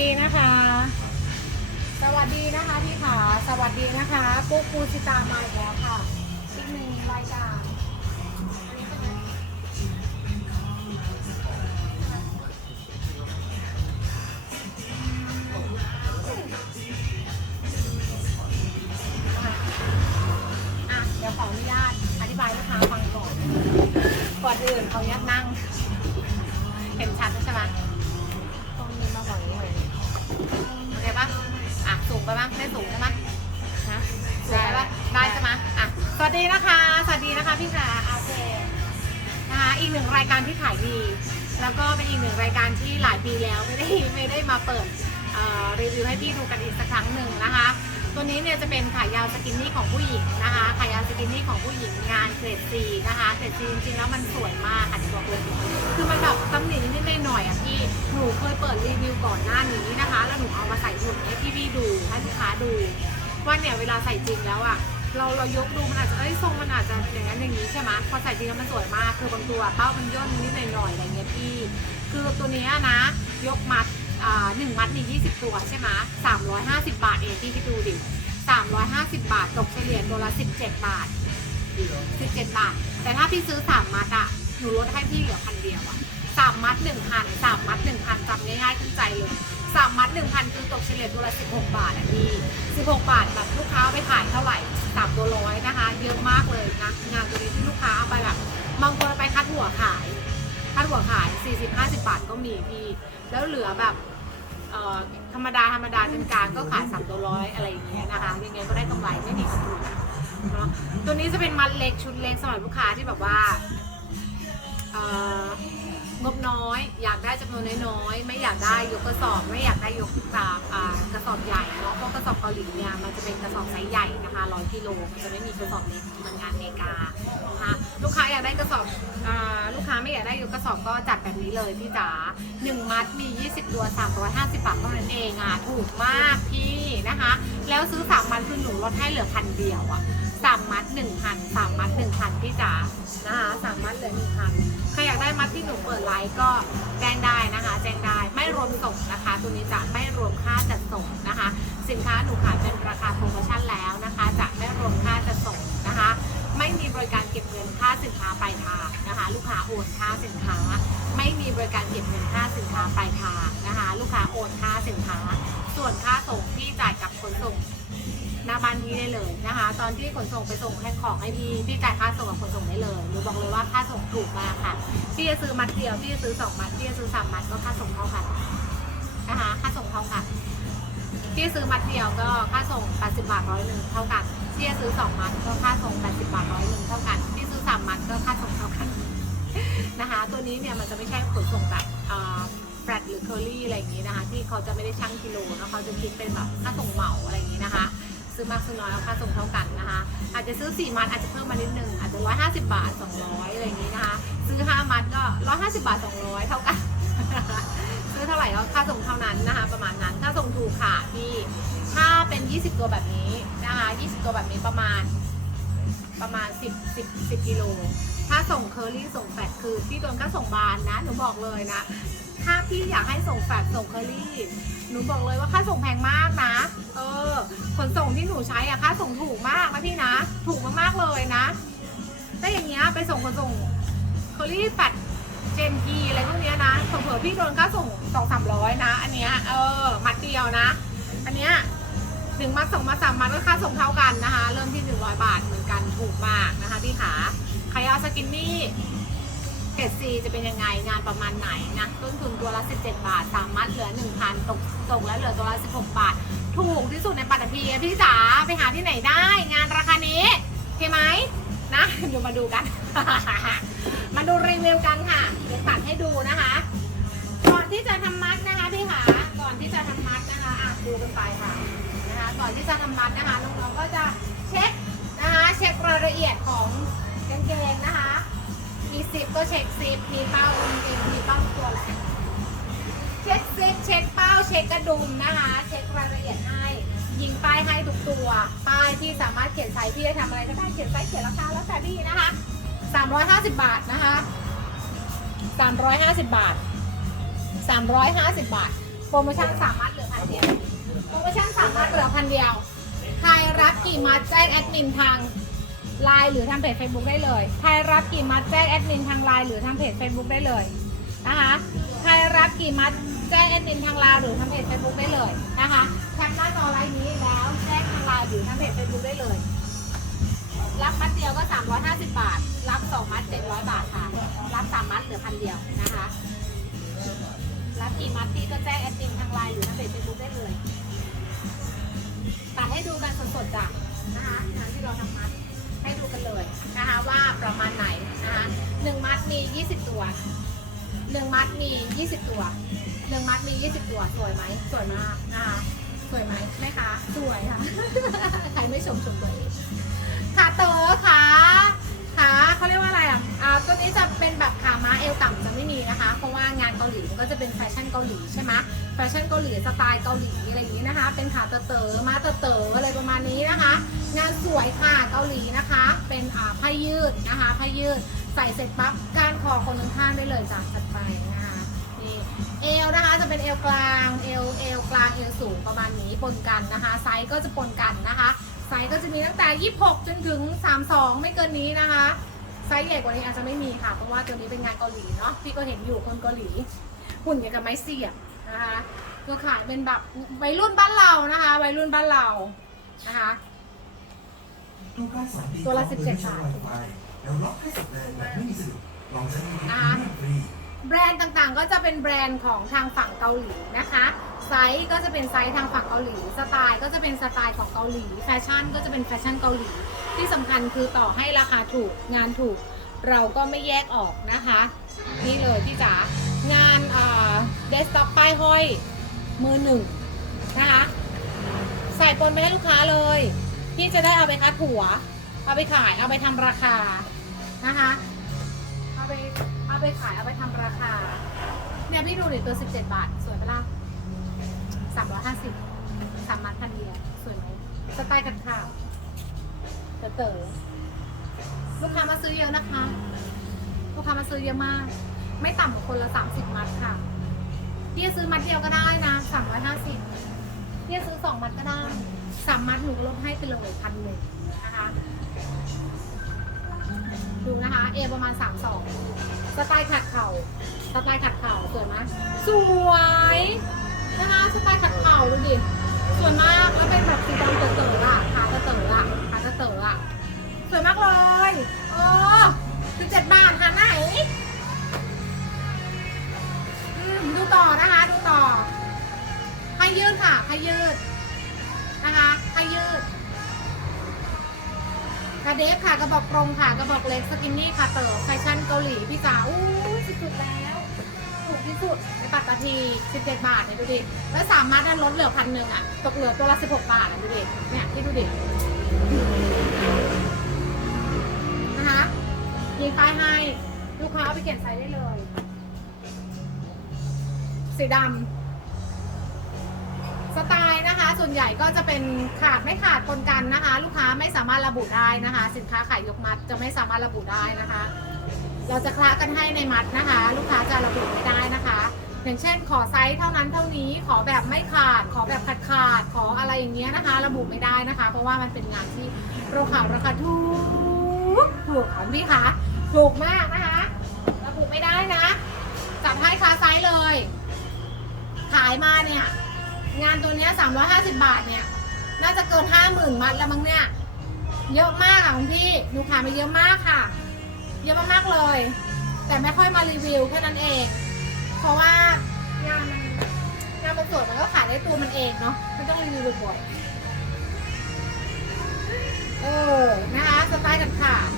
ดีนะคะ สวัสดีนะคะพี่ขาสวัสดีนะคะปุ๊กปูชิตามาอีกแล้วค่ะอีกหนึ่งรายการอันนี้เป็นไงอะเดี๋ยวขออนุญาตอธิบายลูกค้าฟังก่อนก่อนอื่นเขายัดนั่ง เห็นชัดใช่ไหม ดีนะคะ สวัสดีนะคะพี่ขาโอเคนะคะอีกหนึ่งรายการที่ขายดี แล้วก็เป็นอีกหนึ่งรายการที่หลายปีแล้วไม่ได้ไม่ได้มาเปิดรีวิวให้พี่ดูกันอีกสักครั้งหนึ่งนะคะ ตัวนี้เนี่ยจะเป็นขายาวสกินนี่ของผู้หญิงนะคะขายาวสกินนี่ของผู้หญิงงานเกรดซีนะคะเกรดซีจริงๆแล้วมันสวยมากค่ะที่บอกเลยคือมันแบบตำหนินิดๆหน่อยๆอะพี่หนูเคยเปิดรีวิวก่อนหน้านี้นะคะ แล้วหนูเอามาใส่หุ่นให้พี่พี่ๆดูให้ลูกค้าดูว่าเนี่ยเวลาใส่จริงแล้วอะ เราเรายกดูมันอาจจะเอ้ยทรงมันอาจจะอย่างนั้นอย่างนี้ใช่ไหมพอใส่จริงแล้วมันสวยมาก คือบางตัวเป้ามันย่นนิดหน่อยๆอะไรเงี้ยพี่ คือตัวเนี้ยนะ ยกมัดอ่าหนึ่งมัดมี20ตัวใช่ไหมสามร้อยห้าสิบบาทเองพี่คิดดูดิสามร้อยห้าสิบบาทตกเฉลี่ยตัวละสิบเจ็ดบาทสิบเจ็ดบาท แต่ถ้าพี่ซื้อสามมัดอะหนูลดให้พี่เหลือพันเดียวอะสามมัดหนึ่งพันสามมัดหนึ่งพันจำง่ายๆขึ้นใจเลยสามมัดหนึ่งพันคือตกเฉลี่ยตัวละสิบหกบาทอะพี่สิบหกบาทแบบลูกค้าเอาไปขายเท่าไหร่ สามตัวร้อยนะคะ เยอะมากเลยนะงานตัวนี้ที่ลูกค้าเอาไปแบบบางคนไปคัดหัวขายค่าหัวขาย 40-50 บาทก็มีพี่แล้วเหลือแบบธรรมดาธรรมดาเป็นกลางก็ขาย3ตัวร้อยอะไรอย่างเงี้ยนะคะยังไงก็ได้กำไรไม่หนีขาดทุนเนาะตัวนี้จะเป็นมัดเล็กชุดเล็กสำหรับลูกค้าที่แบบว่าเอ่อ งบน้อย อยากได้จำนวนน้อยๆไม่อยากได้ยกกระสอบ ไม่อยากได้ยกตาอ่ากระสอบใหญ่เนาะเพราะกระสอบเกาหลีเนี่ยมันจะเป็นกระสอบไซส์ใหญ่นะคะ100กิโลมันจะไม่มีกระสอบเล็กเหมือนงานอเมริกานะคะลูกค้าอยากได้กระสอบอ่าลูกค้าไม่อยากได้ยกกระสอบก็จัดแบบนี้เลยพี่จ๋าหนึ่งมัดมี 20 ตัว350บาทเท่านั้นเองอะถูกมากพี่นะคะ แล้วซื้อสามมัดคือหนูลดให้เหลือพันเดียวอะสามมัดหนึ่งพันสามมัดหนึ่งพันพี่จ๋านะคะสามมัดเหลือหนึ่งพัน ได้มัดที่หนูเปิดไลฟ์ก็แจ้งได้นะคะแจ้งได้ไม่รวมส่งนะคะ ตัวนี้จะไม่รวมค่าจัดส่งนะคะ สินค้าหนูขายเป็นราคาโปรโมชั่นแล้วนะคะ จะไม่รวมค่าจัดส่งนะคะ ไม่มีบริการเก็บเงินค่าสินค้าปลายทางนะคะ ลูกค้าโอนค่าสินค้า ไม่มีบริการเก็บเงินค่าสินค้าปลายทางนะคะ ลูกค้าโอนค่า อนที่ขนส่งไปส่งให้ของให้พี่พี่จ่ายค่าส่งกับขนส่งได้เลยหนูบอกเลยว่าค่าส่งถูกมากค่ะพี่จะซื้อมัดเดียวพี่จะซื้อสองมัดพี่จะซื้อสามมัดก็ค่าส่งเท่ากันนะคะค่าส่งเท่ากันที่ซื้อมัดเดียวก็ค่าส่ง 80 บาทร้อยหนึ่งเท่ากันที่จะซื้อ2มัดก็ค่าส่ง 80 บาทร้อยหนึ่งเท่ากันที่ซื้อ3มัดก็ค่าส่งเท่ากันนะคะ ตัวนี้เนี่ยมันจะไม่ใช่ขนส่งแบบแฟลตหรือเคอรี่อะไรอย่างนี้นะคะ ที่เขาจะไม่ได้ชั่งกิโลนะเขาจะคิดเป็นแบบค่าส่งเหมาอะไรอย่างนี้นะคะ ซื้อมากซื้อน้อยเอาค่าส่งเท่ากันนะคะ อาจจะซื้อ 4 มัดอาจจะเพิ่มมานิดนึงอาจจะ 150 บาท 200 อะไรอย่างนี้นะคะ ซื้อ 5 มัดก็ 150 บาท 200 เท่ากันซื้อเท่าไหร่ก็ค่าส่งเท่านั้นนะคะ ประมาณนั้นค่าส่งถูกค่ะพี่ถ้าเป็น 20 ตัวแบบนี้นะคะ 20 ตัวแบบนี้ประมาณประมาณ 10 10 10กิโลถ้าส่งเคอรี่ส่งแฟดคือพี่โดนก็ส่งบานนะหนูบอกเลยนะ ถ้าพี่อยากให้ส่งแฟดส่งเคอรี่ หนูบอกเลยว่าค่าส่งแพงมากนะ เออ ขนส่งที่หนูใช้อะค่าส่งถูกมากนะพี่นะ ถูกมากๆเลยนะถ้าอย่างเงี้ยไปส่งขนส่งเคอรี่แฟดเจนกีอะไรพวกเนี้ยนะเผื่อพี่โดนค่าส่งสองสามร้อยนะ อันเนี้ย เออ มัดเดียวนะ อันเนี้ยหนึ่งมัดสองมัดสามมัดก็ค่าส่งเท่ากันนะคะ เริ่มที่หนึ่งร้อยบาทเหมือนกันถูกมากนะคะพี่ขาใครเอาสกินนี่ เกรดซีจะเป็นยังไงงานประมาณไหนนะต้นทุนตัวละ 17 บาท สามมัดเหลือ 1,000ตกส่งแล้วเหลือตัวละ 16 บาท ถูกที่สุดในปัตตภีพี่จ๋าไปหาที่ไหนได้ งานราคานี้โอเคไหมนะเดี๋ยวมาดูกัน มาดูรีวิวกันค่ะเดี๋ยวตัดให้ดูนะคะ ก่อนที่จะทำมัดนะคะพี่ขาก่อนที่จะทำมัดนะคะอะดูกันไปค่ะนะคะก่อนที่จะทำมัดนะคะน้องๆก็จะเช็คนะคะ เช็ครายละเอียดของกางเกงนะคะ มีซิปก็เช็คซิปมีเป้ากางเกงมีเป้าตัวแหละเช็คซิปเช็คเป้าเช็คกระดุมนะคะ เช็ครายละเอียดให้ยิงป้ายให้ทุกตัว ป้ายที่สามารถเขียนไซส์พี่จะทำอะไรก็ได้เขียนไซส์เขียนราคาแล้วแต่พี่นะคะ350 บาทนะคะ350 บาท 350 บาท โปรโมชั่นสามมัดเหลือพันเดียว โปรโมชั่นสามมัดเหลือพันเดียว ใครรับกี่มัดแจ้งแอดมินทาง ไลน์หรือทางเพจ Facebook ได้เลยใครรับกี่มัดแจ้งแอดมินทางไลน์หรือทางเพจ Facebook ได้เลยนะคะใครรับกี่มัดแจ้งแอดมินทางไลน์หรือทางเพจ Facebook ได้เลยนะคะแคปหน้าจอไลน์นี้แล้วแจ้งทางไลน์หรือทางเพจ Facebook ได้เลย รับมัดเดียวก็ 350 บาท รับ 2 มัด 700 บาทค่ะ รับ 3 มัดเหลือพันเดียวนะคะ รับกี่มัดพี่ก็แจ้งแอดมินทางไลน์ 20ตัวหนึ่งมัดมี 20 ตัวหนึ่งมัดมี 20 ตัว สวยไหม สวยมากนะคะ สวยไหมแม่คะ สวยค่ะ ใครไม่ชมชมตัวเองขาเต๋อขาขาเขาเรียกว่าอะไรอะอ่า ตัวนี้จะเป็นแบบขาม้าเอวต่ำจะไม่มีนะคะ เพราะว่างานเกาหลีมันก็จะเป็นแฟชั่นเกาหลีใช่ไหมแฟชั่นเกาหลีสไตล์เกาหลีอะไรอย่างนี้นะคะ เป็นขาเต๋อเต๋อม้าเต๋อเต๋ออะไรประมาณนี้นะคะ งานสวยค่ะเกาหลีนะคะ เป็นอ่าผ้ายืดนะคะผ้ายืด ใส่เสร็จปั๊บก้านคอคนข้างได้เลยจ้ะจัดไปนะคะนี่เอวนะคะจะเป็นเอวกลางเอวเอวกลางเอวสูงประมาณนี้ปนกันนะคะ ไซส์ก็จะปนกันนะคะไซส์ก็จะมีตั้งแต่ 26 จนถึง 32 ไม่เกินนี้นะคะไซส์ใหญ่กว่านี้อาจจะไม่มีค่ะ เพราะว่าตัวนี้เป็นงานเกาหลีเนาะพี่ก็เห็นอยู่คนเกาหลีหุ่นอย่างกับไม้เสียบนะคะก็ขายเป็นแบบวัยรุ่นบ้านเรานะคะวัยรุ่นบ้านเรานะคะตัวละ17บาท แล้วล็อกให้สุดแรงแบบไม่มีสะดุดลองใช้มือถืออ่าฟรี แบรนด์ต่างๆ ก็จะเป็นแบรนด์ของทางฝั่งเกาหลีนะคะ ไซส์ก็จะเป็นไซส์ทางฝั่งเกาหลี สไตล์ก็จะเป็นสไตล์ของเกาหลี แฟชั่นก็จะเป็นแฟชั่นเกาหลี ที่สำคัญคือต่อให้ราคาถูกงานถูก เราก็ไม่แยกออกนะคะ นี่เลยพี่จ๋างานเดสก์ท็อปป้ายห้อยมือหนึ่งนะคะ ใส่ปนไปให้ลูกค้าเลย พี่จะได้เอาไปคัดหัว เอาไปขายเอาไปทำราคา นะคะเอาไปเอาไปขายเอาไปทำราคา เนี่ยพี่ดูดิตัว 17 บาท สวยปะล่ะ350สามมัดพันเดียวสวยไหมสไตล์กันข่าวเต๋อเต๋อลูกค้ามาซื้อเยอะนะคะ ลูกค้ามาซื้อเยอะมาก ไม่ต่ำกว่าคนละ 30 มัดค่ะพี่จะซื้อมัดเดียวก็ได้นะ350พี่จะซื้อ2มัดก็ได้สามมัดหนูลดให้ไปเลยพันหนึ่งนะคะ ดูนะคะ เอประมาณ32สไตล์ขัดเข่าสไตล์ขัดเข่าสวยไหมสวยนะคะสไตล์ขัดเข่าดูดิสวยมากแล้วเป็นแบบสีดำเต๋อๆอะขาเต๋อๆอะขาเต๋อๆอะสวยมากเลยเออคือเจ็ดบาทหาไหนอืมดูต่อนะคะ ดูต่อให้ยืดค่ะให้ยืดนะคะให้ยืด กระเดฟค่ะกระบอกกรงค่ะกระบอกเล็กสกินนี่ค่ะเต๋อแฟชั่นเกาหลีพี่จ๋าอู้สุดๆแล้วถูกที่สุดในปัตตานี17 บาทเนี่ยดูดิแล้วสามารถนั้นลดเหลือพันหนึ่งอะตกเหลือตัวละ16 บาทอะดูดิเนี่ยที่ดูดินะคะยิงป้ายให้ลูกค้าเอาไปเขียนไซส์ได้เลยสีดำ ส่วนใหญ่ก็จะเป็นขาดไม่ขาดปนกันนะคะ ลูกค้าไม่สามารถระบุได้นะคะ สินค้าขายยกมัดจะไม่สามารถระบุได้นะคะ เราจะคละกันให้ในมัดนะคะ ลูกค้าจะระบุไม่ได้นะคะ อย่างเช่น ขอไซส์เท่านั้นเท่านี้ขอแบบไม่ขาด ขอแบบขาดขาดขออะไรอย่างเงี้ยนะคะ ระบุไม่ได้นะคะ เพราะว่ามันเป็นงานที่ราขาราคาถูกถูกค่ะพี่คะถูกมากนะคะระบุไม่ได้นะจัดให้คาไซส์เลย ขายมาเนี่ย งานตัวเนี้ย350 บาทเนี่ย น่าจะเกิน 50,000 มัดแล้วมั้งเนี่ย เยอะมากอะคุณพี่หนูขายมาเยอะมากค่ะ เยอะมากๆเลย แต่ไม่ค่อยมารีวิวแค่นั้นเอง เพราะว่างานมันงานมันสวยมันก็ขายได้ตัวมันเองเนาะไม่ต้องรีวิวบ่อยๆเออนะคะสไตล์กันขาด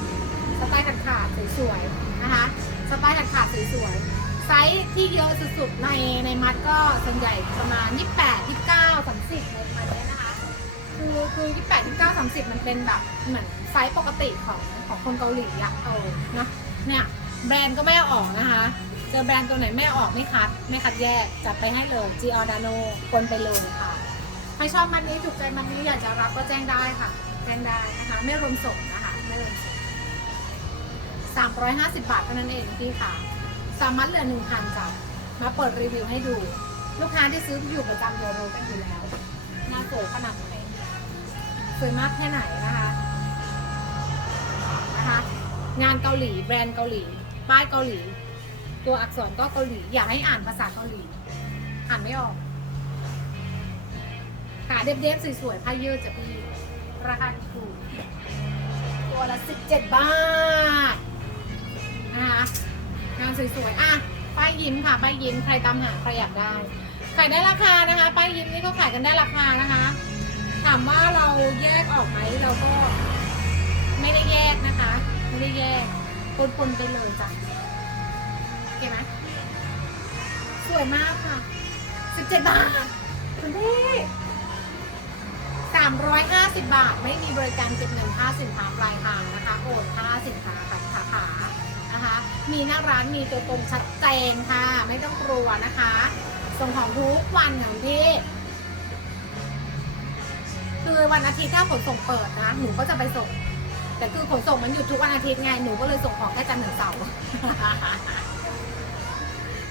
สไตล์กันขาดสวยๆนะคะ สไตล์กันขาดสวยๆ ไซส์ที่เยอะสุดๆในในมัดก็ส่วนใหญ่ประมาณ 28 29 30ในมันเนี้ยนะคะ คือคือ28 29 30 มันเป็นแบบเหมือนไซส์ปกติของของคนเกาหลีอะเออนะเนี่ยแบรนด์ก็ไม่เอาออกนะคะ เจอแบรนด์ตัวไหนไม่ออกไม่คัด ไม่คัดแยกจัดไปให้เลย Giordano คนไปเลยค่ะ ใครชอบมันนี้ถูกใจมันนี้อยากจะรับก็แจ้งได้ค่ะ แจ้งได้นะคะ ไม่รวมส่งนะคะ ไม่รวมส่ง350 บาทเท่านั้นเองพี่ค่ะ สามารถเหลือ1,000จ้ะมาเปิดรีวิวให้ดู ลูกค้าที่ซื้ออยู่ประจำเดี๋ยวรู้กันอยู่แล้วหน้าโตขนาดไหนสวยมากแค่ไหนนะคะนะคะ งานเกาหลีแบรนด์เกาหลี ป้ายเกาหลี ตัวอักษรก็เกาหลี อยากให้อ่านภาษาเกาหลี อ่านไม่ออกขาเด็บๆสวยๆผ้ายืดจะพีราคาถูกตัวละ 17 บาทนะคะ งานสวยๆ อะ ป้ายยิ้มค่ะ ป้ายยิ้ม ใครตามหา ใครอยากได้ ขายได้ราคานะคะ ป้ายยิ้มนี่ก็ขายกันได้ราคานะคะ ถามว่าเราแยกออกไหมเราก็ ไม่ได้แยกนะคะ ไม่ได้แยกปนๆไปเลยจ้ะโอเคไหมสวยมากค่ะ17บาทคุณพี่350บาท ไม่มีบริการเก็บเงินค่าสินค้าปลายทางนะคะ โอนค่าสินค้ากับสาขานะคะ มีหน้าร้านมีตัวตนชัดเจนค่ะ ไม่ต้องกลัวนะคะ ส่งของทุกวันค่ะคุณพี่คือวันอาทิตย์ถ้าขนส่งเปิดนะหนูก็จะไปส่ง แต่คือขนส่งมันหยุดทุกวันอาทิตย์ไงหนูก็เลยส่งของแค่จันทร์ถึงเสาร์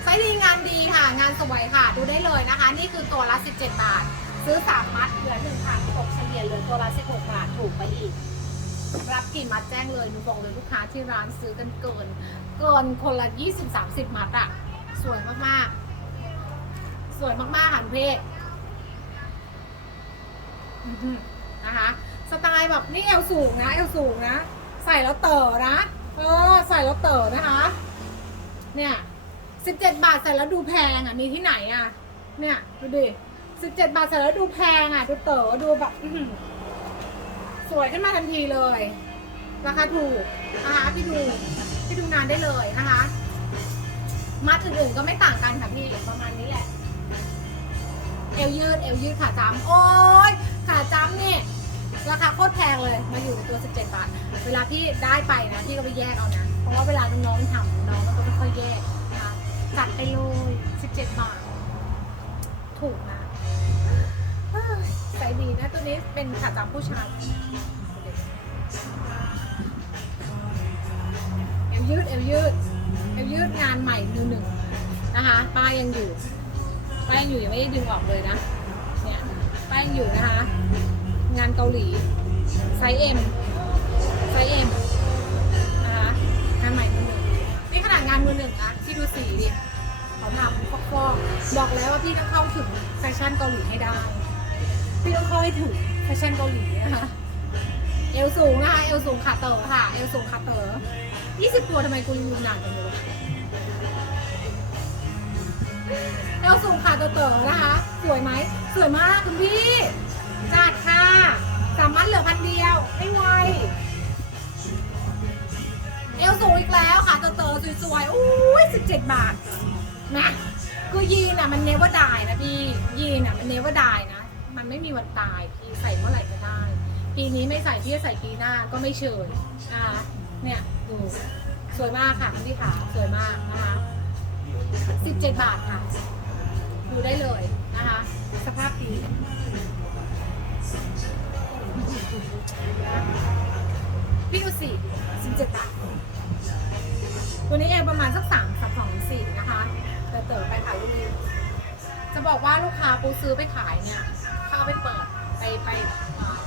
ไซส์ดีงานดีค่ะ งานสวยค่ะ ดูได้เลยนะคะ นี่คือตัวละ 17 บาท ซื้อ 3 มัดเหลือ1พันตกเฉลี่ยเหลือตัวละ 16 บาท ถูกไปอีก รับกี่มัดแจ้งเลยหนูบอกเลยลูกค้าที่ร้านซื้อกันเกิน เกินคนละ 20-30 มัดอะสวยมากๆ สวยมากๆค่ะคุณพี่อื้อหือนะคะสไตล์แบบนี่เอวสูงนะเอวสูงนะ ใส่แล้วเต๋อนะเออใส่แล้วเต๋อนะคะ เนี่ยสิบเจ็ดบาทใส่แล้วดูแพงอะมีที่ไหนอะ เนี่ยดูดิสิบเจ็ดบาทใส่แล้วดูแพงอะดูเต๋อดูแบบ วยขึ้นมาทันทีเลย ราคาถูกนะคะพี่ดูพี่ดูงานได้เลยนะคะ มัดอื่นๆก็ไม่ต่างกันค่ะพี่ประมาณนี้แหละ เอวยืดเอวยืดขาจ้ำโอ้ยขาจ้ำเนี่ยราคาโคตรแพงเลยมาอยู่ตัว 17 บาท เวลาพี่ได้ไปนะพี่ก็ไปแยกเอานะ เพราะว่าเวลาน้องๆทำน้องมันก็ไม่ค่อยแยกนะคะจัดไปเลย 17 บาท ถูกนะ ใส่ดีนะตัวนี้เป็นขาจ้ำผู้ชายเอวยืดเอวยืดเอวยืดงานใหม่มือหนึ่งนะคะป้ายยังอยู่ป้ายยังอยู่ยังไม่ได้ดึงออกเลยนะเนี่ยป้ายยังอยู่นะคะ งานเกาหลีไซส์เอ็มไซส์เอ็มนะคะงานใหม่มือหนึ่งนี่ขนาดงานมือหนึ่งนะที่ดูสีดิเขาทำฟอกๆบอกแล้วว่าพี่ต้องเข้าถึงแฟชั่นเกาหลีให้ได้ พี่ต้องเข้าให้ถึงแฟชั่นเกาหลีนะคะเอวสูงนะคะเอวสูงขาเต๋อค่ะเอวสูงขาเต๋อ20ตัวทำไมกูลืมหนักจังเลยเอลสูงขาเต๋อนะคะ สวยไหมสวยมากคุณพี่จัดค่ะสามารถเหลือพันเดียวไม่ไหวเอลสูงอีกแล้วค่ะเต๋อสวยๆอุ้ย17บาทนะคือยีนอะมันเนวดายนะพี่ยีนอะมันเนวดายนะ มันไม่มีวันตายพี่ใส่เมื่อไหร่ก็ได้ ปีนี้ไม่ใส่พี่จะใส่ปีหน้าก็ไม่เชยนะคะเนี่ยดูสวยมากค่ะคุณพี่ขาสวยมากนะคะ17 บาทค่ะ ดูได้เลยนะคะ สภาพดีพี่ดูสิ17 บาทตัวนี้เองประมาณสักสามสักสองสี่นะคะเต๋อไปขายลูกนี้จะบอกว่าลูกค้าปูซื้อไปขายเนี่ย ไปเปิดไปไป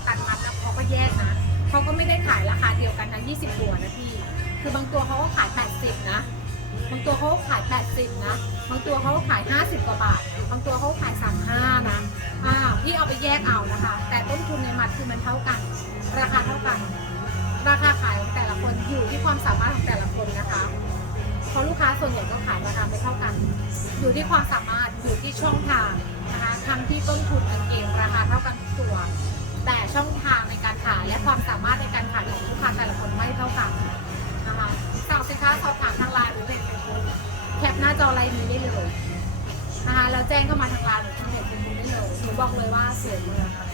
ตัดมัดแล้วเขาก็แยกนะเขาก็ไม่ได้ขายราคาเดียวกันทั้ง20ตัวนะพี่ คือบางตัวเขาก็ขาย 80 นะ บางตัวเขาขาย 80 นะ บางตัวเขาก็ขาย 50 กว่าบาท บางตัวเขาขาย 35 นะอ่าพี่เอาไปแยกเอานะคะ แต่ต้นทุนในมัดคือมันเท่ากัน ราคาเท่ากัน ราคาขายของแต่ละคนอยู่ที่ความสามารถของแต่ละคนนะคะเพราะลูกค้าส่วนใหญ่ก็ขายราคาไม่เท่ากัน อยู่ที่ความสามารถอยู่ที่ช่องทาง ทั้งที่ต้นทุนกางเกงราคาเท่ากันทุกตัว แต่ช่องทางในการขายและความสามารถในการขายของลูกค้าแต่ละคนไม่เท่ากันนะคะสั่งสินค้าสอบถามทางไลน์หรือเพจเฟซบุ๊กแคปหน้าจอไลน์นี้ได้เลยนะคะแล้วแจ้งเข้ามาทางไลน์หรือทางเพจเฟซบุ๊กได้เลยหนูบอกเลยว่าสวยมากค่ะ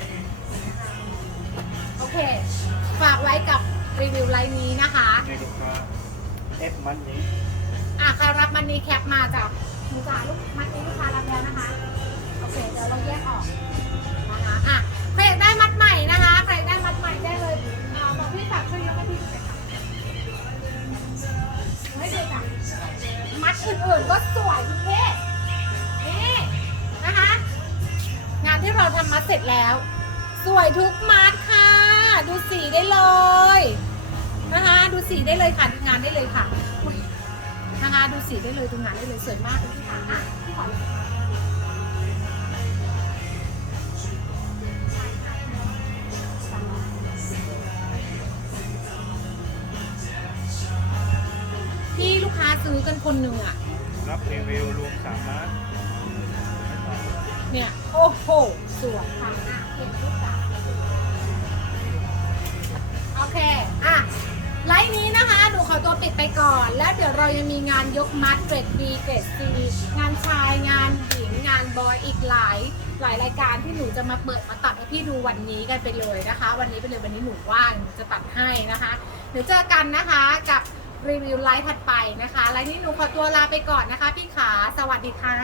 โอเค ฝากไว้กับรีวิวไลน์นี้นะคะให้ลูกค้าเอฟมันนี้อะใครรับมันนี้แคปมาจากหนูจ๋าลูกมันนี้ลูกค้ารับแล้วนะคะโอ เคเดี๋ยวเราแยกออกนะคะอะใครอยากได้มัดใหม่นะคะใครอยากได้มัดใหม่ได้เลยอ่าบอกพี่ฝากช่วยยกให้พี่ดูหน่อยค่ะไม่ดูจ้ะมัดอื่นๆก็สวยคุณเพ่นะคะ งานที่เราทำมัดเสร็จแล้ว สวยทุกมัดค่ะ ดูสีได้เลยนะคะดูสีได้เลยค่ะดูงานได้เลยค่ะอุ๊ยนะคะดูสีได้เลยดูงานได้เลยสวยมากเลยพี่ค่ะอะพี่ขอเลย ลูกค้าซื้อกันคนหนึ่งอะรับรีวิวรวมสามารถเนี่ย โอ้โห สวยค่ะอะเห็นรูปจ้ะโอเค อะ ไลฟ์นี้นะคะ หนูขอตัวปิดไปก่อน แล้วเดี๋ยวเรายังมีงานยกมัดเกรด B เกรด C งานชายงานหญิงงานบอยอีกหลาย หลายรายการที่หนูจะมาเปิดมาตัดให้พี่ดูวันนี้กันไปเลยนะคะ วันนี้ไปเลยวันนี้หนูว่างหนูจะตัดให้นะคะ เดี๋ยวเจอกันนะคะกับ รีวิวไลฟ์ถัดไปนะคะ ไลฟ์นี้หนูขอตัวลาไปก่อนนะคะ พี่ขา สวัสดีค่ะ